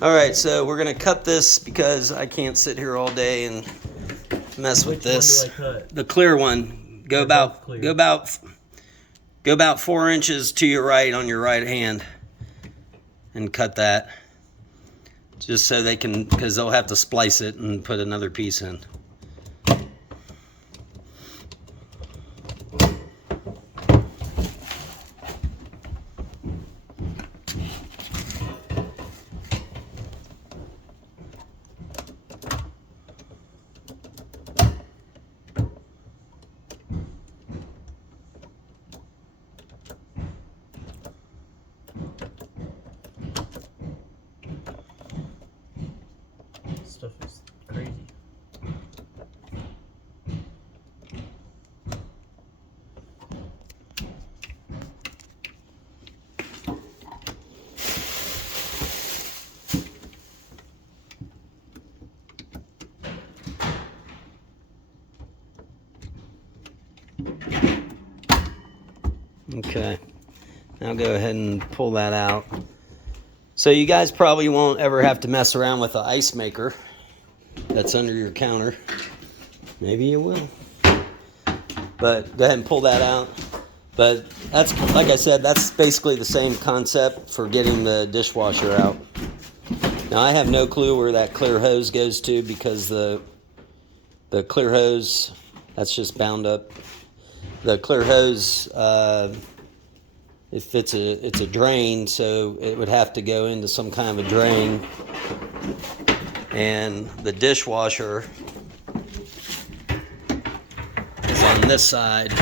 All right, so we're gonna cut this because I can't sit here all day and mess with this. Which one do I cut? The clear one. Go about 4 inches to your right on your right hand, and cut that. Just so they can, because they'll have to splice it and put another piece in. Stuff is crazy. Okay, now go ahead and pull that out. So you guys probably won't ever have to mess around with the ice maker that's under your counter. Maybe you will. But go ahead and pull that out. But that's, like I said, that's basically the same concept for getting the dishwasher out. Now I have no clue where that clear hose goes to, because the clear hose, that's just bound up. The clear hose, if it's a drain, so it would have to go into some kind of a drain. And the dishwasher is on this side,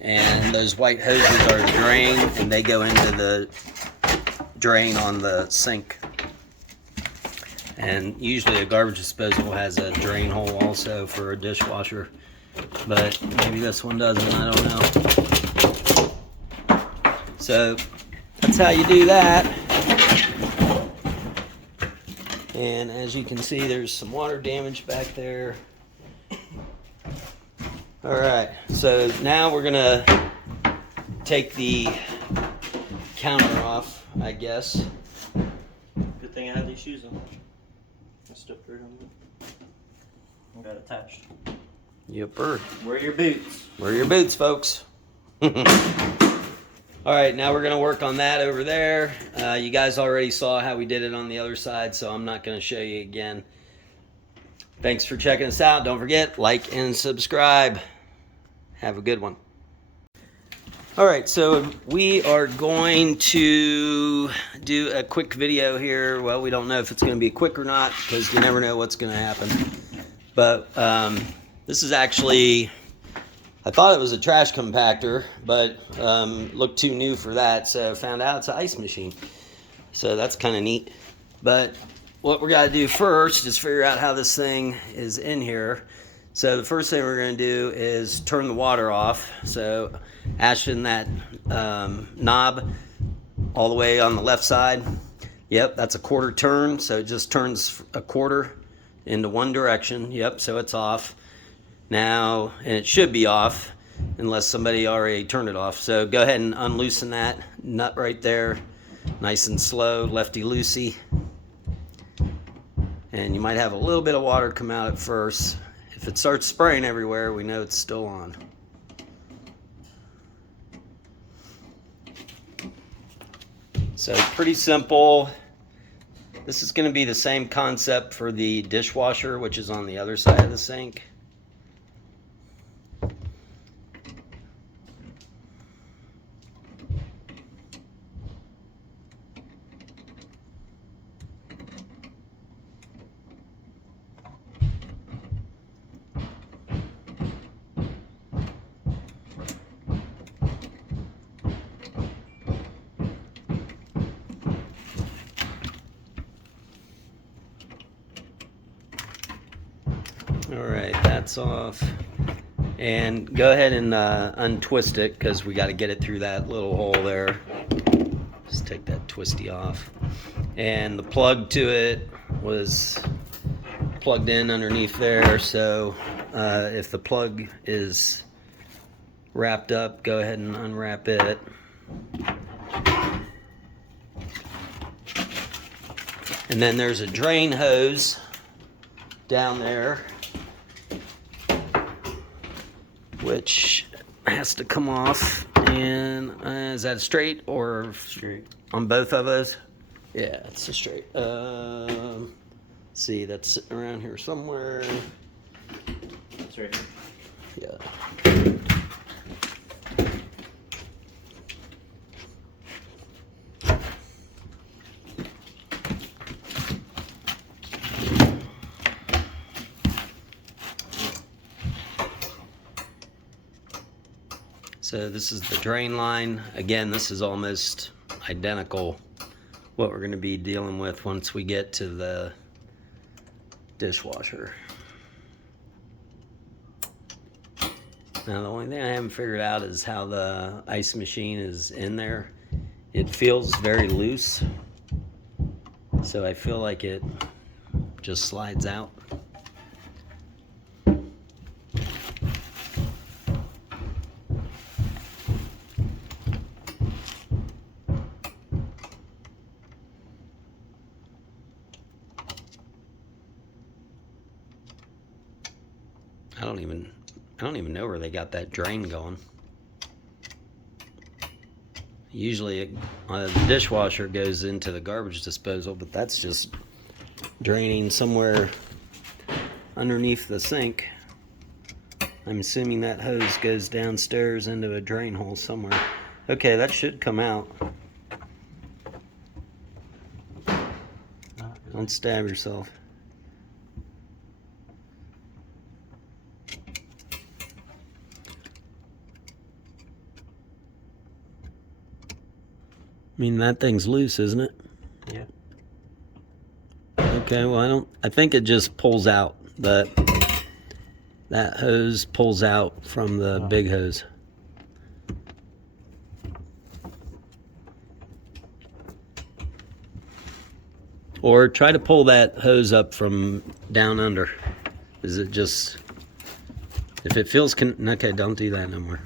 and those white hoses are the drain, and they go into the drain on the sink. And usually a garbage disposal has a drain hole also for a dishwasher, but maybe this one doesn't, I don't know. So that's how you do that. And as you can see, there's some water damage back there. All right, so now we're gonna take the counter off, I guess. Good thing I had these shoes on. I stepped right on them. I got attached. Yepper. Wear your boots. Wear your boots, folks. All right, now we're gonna work on that over there. You guys already saw how we did it on the other side, so I'm not gonna show you again. Thanks for checking us out. Don't forget, like and subscribe. Have a good one. All right, so we are going to do a quick video here. Well, we don't know if it's gonna be quick or not, because you never know what's gonna happen. But this is actually, I thought it was a trash compactor, but looked too new for that, so found out it's an ice machine. So that's kind of neat. But what we got to do first is figure out how this thing is in here. So the first thing we're going to do is turn the water off. So action that knob all the way on the left side. Yep, that's a quarter turn, so it just turns a quarter into one direction. Yep, so it's off. Now, and it should be off unless somebody already turned it off. So go ahead and unloosen that nut right there. Nice and slow, lefty-loosey. And you might have a little bit of water come out at first. If it starts spraying everywhere, we know it's still on. So pretty simple. This is going to be the same concept for the dishwasher, which is on the other side of the sink. All right, that's off. And go ahead and untwist it, because we got to get it through that little hole there. Just take that twisty off. And the plug to it was plugged in underneath there, so if the plug is wrapped up, go ahead and unwrap it. And then there's a drain hose down there, which has to come off. And is that straight or Straight. on both of us? Yeah, it's a straight. See, that's sitting around here somewhere. It's right here. Yeah. So this is the drain line. Again, this is almost identical what we're going to be dealing with once we get to the dishwasher. Now the only thing I haven't figured out is how the ice machine is in there. It feels very loose, so I feel like it just slides out. I don't even know where they got that drain going. Usually the dishwasher goes into the garbage disposal, but that's just draining somewhere underneath the sink. I'm assuming that hose goes downstairs into a drain hole somewhere. Okay, that should come out. Don't stab yourself. I mean, that thing's loose, isn't it? Yeah. Okay, well, I think it just pulls out. That hose pulls out from the big hose. Or try to pull that hose up from down under. Is it just... If it feels... Okay, don't do that no more.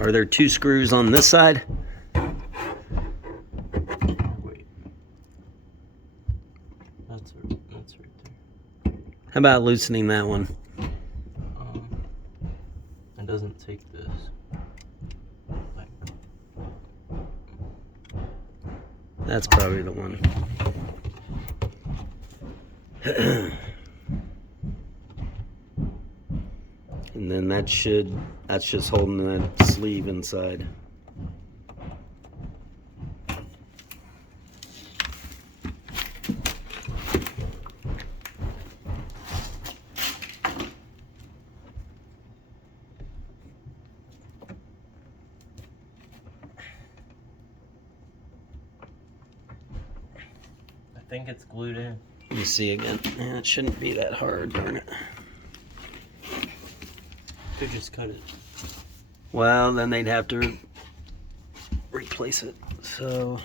Are there two screws on this side? Wait. That's right there. How about loosening that one? It doesn't take this. That's probably the one. And then that's just holding that sleeve inside. I think it's glued in. Let me see again. Yeah, it shouldn't be that hard, darn it. Could just cut it. Well, then they'd have to replace it. So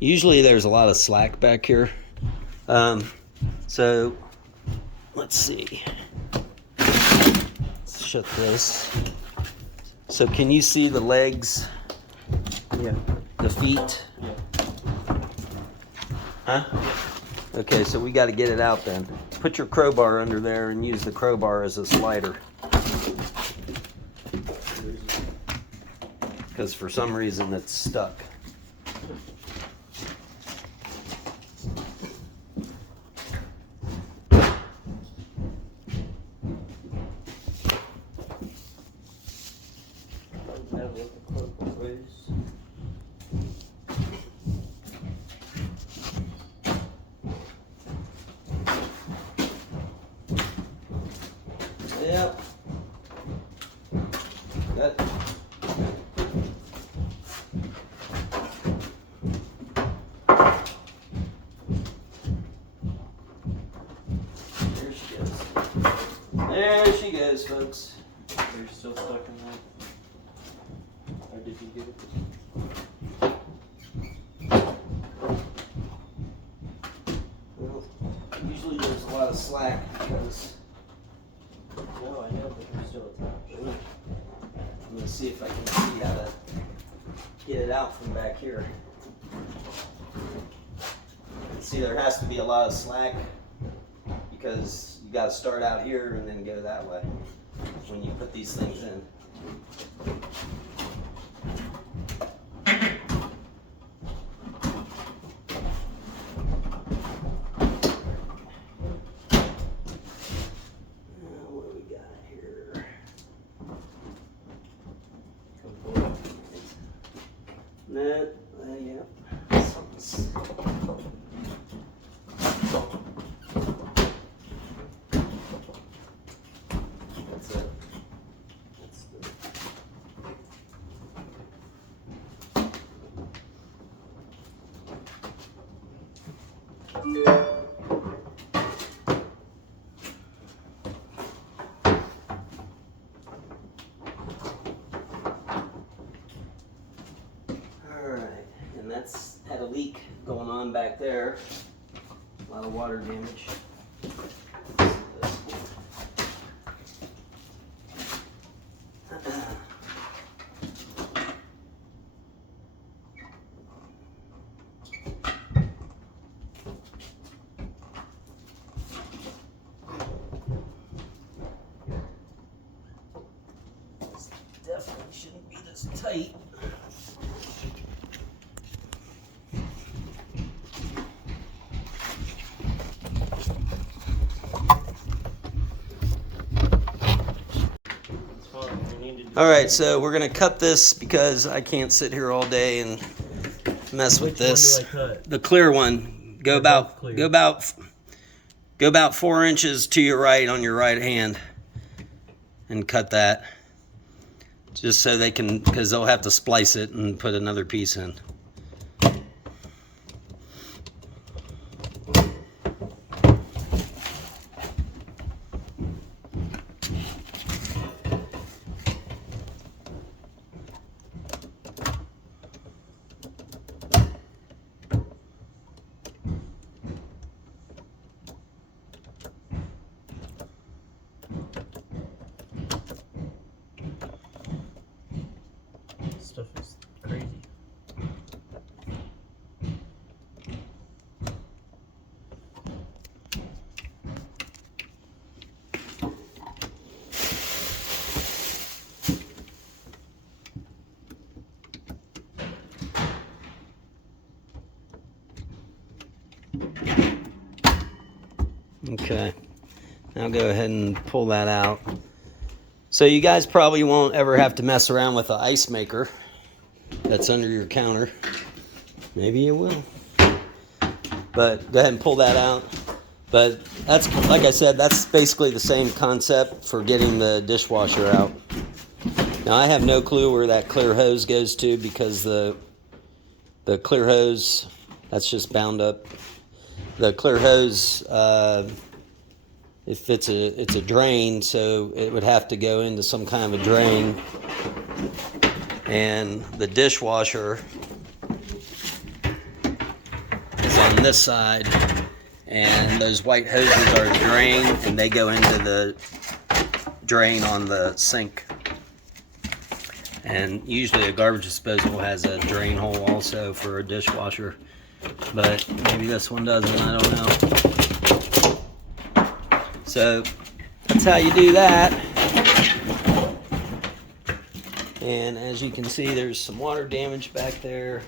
usually there's a lot of slack back here. So let's see. Let's shut this. So can you see the legs? Yeah. The feet? Yeah. Huh? Okay, so we got to get it out then. Put your crowbar under there and use the crowbar as a slider. Because for some reason it's stuck. Yep. That. There she goes. There she goes, folks. You're still stuck in that? Or did you get it? Well, usually there's a lot of slack because No, I know, but you're still attached. on this see if I can see how to get it out from back here. See, there has to be a lot of slack because you got to start out here and then go that way when you put these things in. What do we got here? No, yeah. Something's... That's it. That's the... Alright, and that's had a leak going on back there. A lot of water damage. This definitely shouldn't be this tight. All right, so we're gonna cut this because I can't sit here all day and mess with this. Which one do I cut? The clear one. Go about 4 inches to your right on your right hand, and cut that. Just so they can, because they'll have to splice it and put another piece in. Stuff is crazy. Okay, now go ahead and pull that out. So you guys probably won't ever have to mess around with an ice maker that's under your counter. Maybe you will. But go ahead and pull that out. But that's, like I said, that's basically the same concept for getting the dishwasher out. Now I have no clue where that clear hose goes to because the clear hose, that's just bound up. The clear hose, if it's a drain, so it would have to go into some kind of a drain. And the dishwasher is on this side, and those white hoses are the drain, and they go into the drain on the sink. And usually a garbage disposal has a drain hole also for a dishwasher, but maybe this one doesn't, I don't know. So that's how you do that. And as you can see, there's some water damage back there.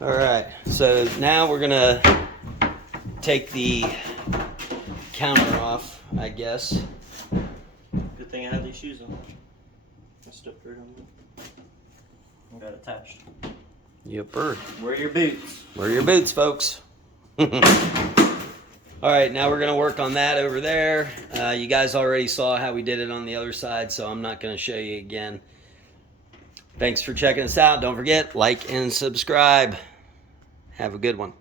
All right, so now we're gonna take the counter off, I guess. Good thing I had these shoes on. I stepped right on them. I got attached. Yepper. Wear your boots. Wear your boots, folks. All right, now we're gonna work on that over there. You guys already saw how we did it on the other side, so I'm not gonna show you again. Thanks for checking us out. Don't forget, like and subscribe. Have a good one.